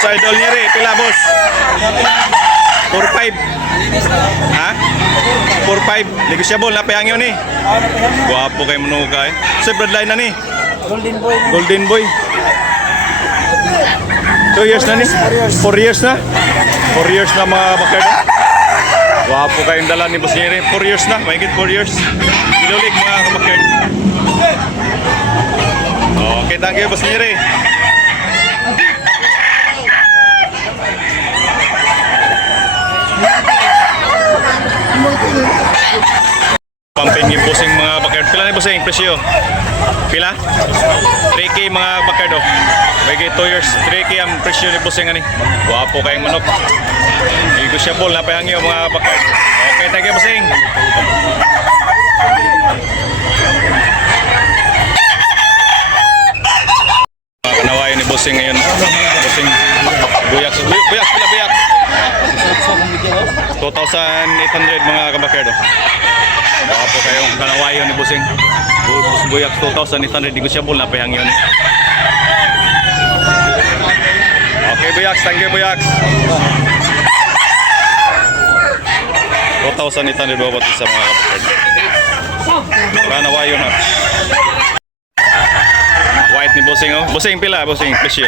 sa idol niya rin. Pila, boss? 4-5. Ha? 4-5. Negosyable na payang yun eh. Guwapo kayo manuka eh. Sa bloodline na ni. Golden boy. Golden boy. 2 years na ni? 4 years na? 4 years na mga bakard. Guwapo kayong dala ni Boss Neri. 4 years na, mahigit 4 years. Ilulig mga kabakard. Okay, thank you Boss Neri. Pampin yung busing mga bakard. Pila na busing presyo? Pila? 3K mga bakard oh. Mahigit 2 years. 3K ang presyo ni busing ani. Guwapo kayong manok. Negosyable na pahangyo mga bakard. Okay, thank you busing. Kanawayan ni busing ngayon. Busing buyak. Buyak pila buyak. 2,800 mga kabakard. Guwapo kayong kanawayan ni busing. Buyak 2,800 negosyable na pahangyo ni. Okay, Buyaks. Thank you, Buyaks. 2,800 bawat isa mga kapatid. Rana wayo na. White ni Bossing oh. Bossing pila, Bossing presyo.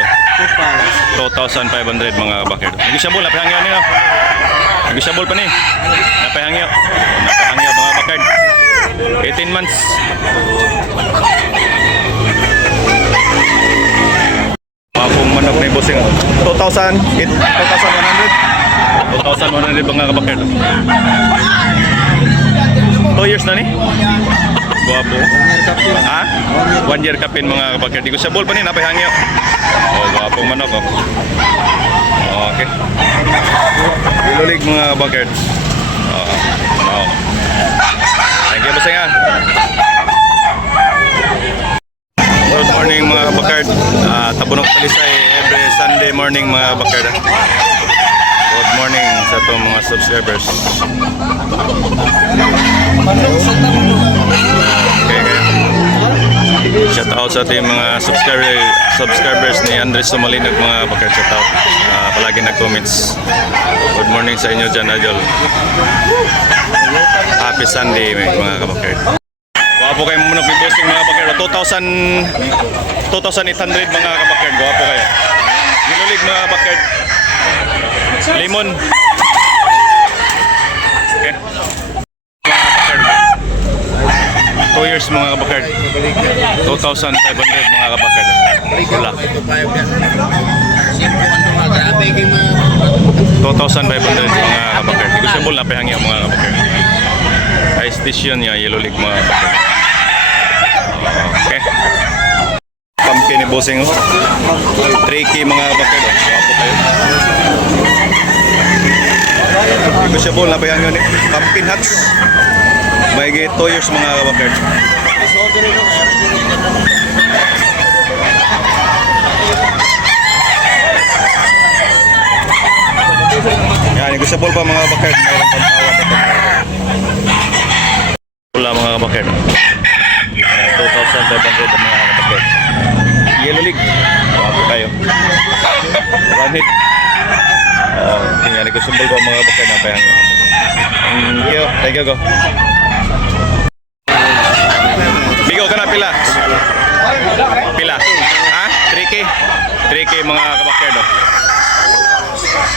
2,500 mga kapatid. Negosyable, napahangyo nila. Negosyable pa ni. Napahangyo. Napahangyo mga kapatid. 18 months. Mapong manok na Bossing 2,100 mga kabakard. 2 years na ni? Guwapo. Ha? 1 year kapin mga kabakard. Di ko siya ball pa ni, napahangyo. Oh, guwapong manok oh. Okay. Ilulig mga kabakard. Oh. Thank you Bossing ha. Good morning mga kabakard. Tabunok Talisay every Sunday morning mga kabakard. Good morning sa itong mga subscribers. Okay. Shout out sa ating mga subscribers ni Andres Sumalinog mga kabakard. Shout out. Palagi nag-comments. Good morning sa inyo dyan Idol. Happy Sunday mga kabakard. Guwapo kayo manok ni Bossing mga bakard. 2,800 mga kabakard. Guwapo kayo. Ginulig mga bakard. Lemon. Okay. Mga bakard. 2 years mga kabakard. 2,500 mga kabakard. Wala. 2,500 mga kabakard. Negosyable na pahangya mga kabakard. High station niya, yellow leg mga bakard. Okay. Pumpkin ni Bossing 3K mga bakard. Guwapo kayo. Negosyable na pahangya ni Pumpkin Hats. May 2 years mga bakard. Yan, negosyable pa mga bakard. Mayroon pang tawad ito. Wala mga kabakard. 2,500 mga kabakard. Yellow League. Guwapo kayo. One hit. Tingnan ko sumbol ko mga kabakard na payang. Thank you go. Bigo ka na pila. Pila. Ha? 3K. 3K mga kabakard.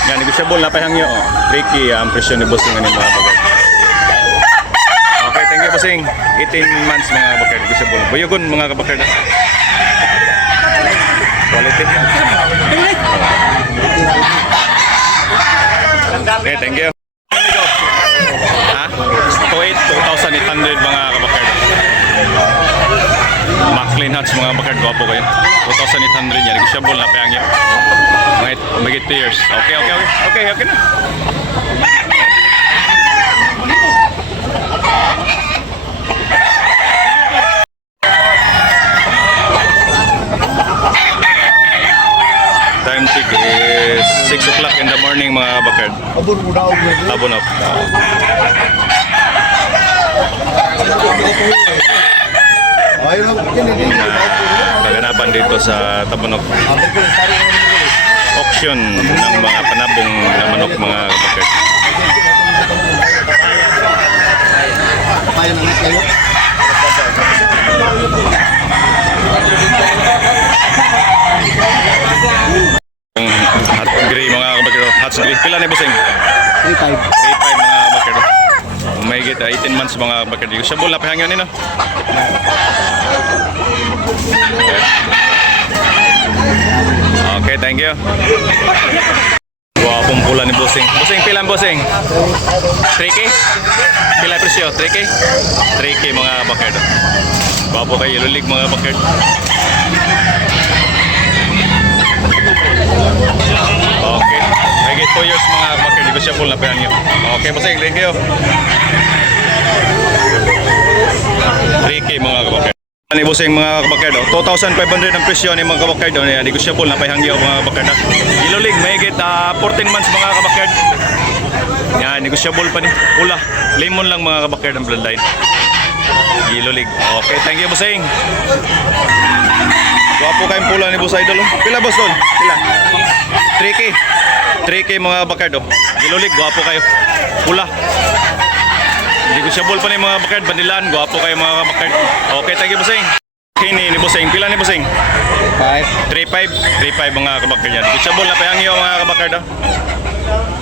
Yan, negosyable na pahangyo. 3K ang presyo ni Bossing ngayon mga kabakard. Okay, thank you Bossing. 18 months mga kabakard. Negosyable. Buyogon mga kabakard. Quality. Okay, thank you. Ha? 2,800 mga kabakard. Maclean Hats mga kabakard. Guwapo kayo. 2,800 yan. Negosyable na pahangyo. Magit 2 years. Okay na. Time check is 6 o'clock in the morning mga bakard. Abon up. Kaganapan dito sa Tabunok. presyon ng mga panabong na manok mga kabakerd. Hot gray mga kabakerd. Hot gray. Pila na busing? 3.5. 3.5 mga kabakerd. May 18 months mga kabakerd. Siya bol na pahangyan nino. Okay, thank you. Wapong pula ni Busing. Busing, pilang Busing? 3K? Pila presyo? 3K? 3K mga bakerd. Wapo kayo ilulig mga bakerd. Okay. May 2 years mga bakerd. Negotiable na payan nyo. Okay, Busing, thank you. 3K mga bakerd. Ani busing mga kabakerd, 2,500 ang presyo ni mga kabakerd, negotiable na pahangyo mga kabakerd. Ilulig may 14 months mga kabakerd. Yan, negotiable pa ni. Pula, lemon lang mga kabakerd ang bloodline. Ilulig. Okay, thank you busing. Guwapo kayong pula ni Boss Idol. Pila boss doon? Pila? 3K. 3K mga kabakerd. Ilulig, guwapo kayo. Pula. Negotiable pa ni mga bakerd, bandilan, guwapo kayo mga bakerd. Okay, thank you Busing. Okay ni Busing, pila ni Busing? 5. 3.5, 3.5 mga kabakerd yan. Negotiable na pahangyo mga kabakerd.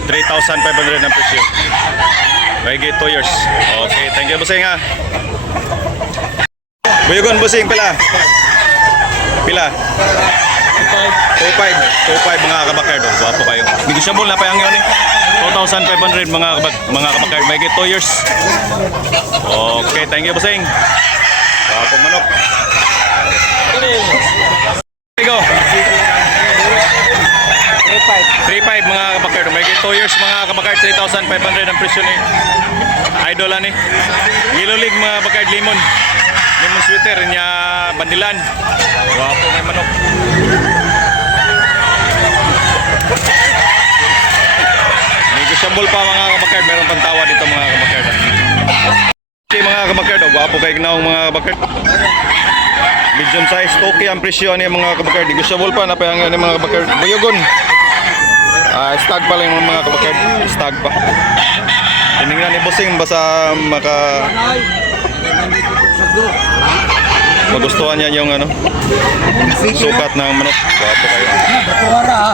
3,500 ang presyo. May 2 years. Okay, thank you Busing ha. Buyugon Busing, pila? Pila? 2.5 mga kabakerd. Guwapo kayo. Negotiable na pahangyo ni. 2,500 mga kabakerd. May 2 years. Okay, thank you Busing. Guwapo manok. Go. 3.5 mga kabakerd. May 2 years mga kabakerd. 3,500 ang presyo ni Idol ani. Gilulig mga kabakerd, lemon. Lemon sweater niya bandilan. Guwapo may manok. Negotiable pa mga kabakerd, meron pang tawad dito mga kabakerd. Okay mga kabakerd, guwapo kayo ginaong mga kabakerd. Medium size, okay ang presyo niya mga kabakerd. Negotiable pa, napayangin niya mga kabakerd. Buyugon. Stag pa lang yung mga kabakerd. Stag pa. Tinignan ni Busing basta magustuhan niya yung sukat ng manok. Guwapo kayo. Batuara ha.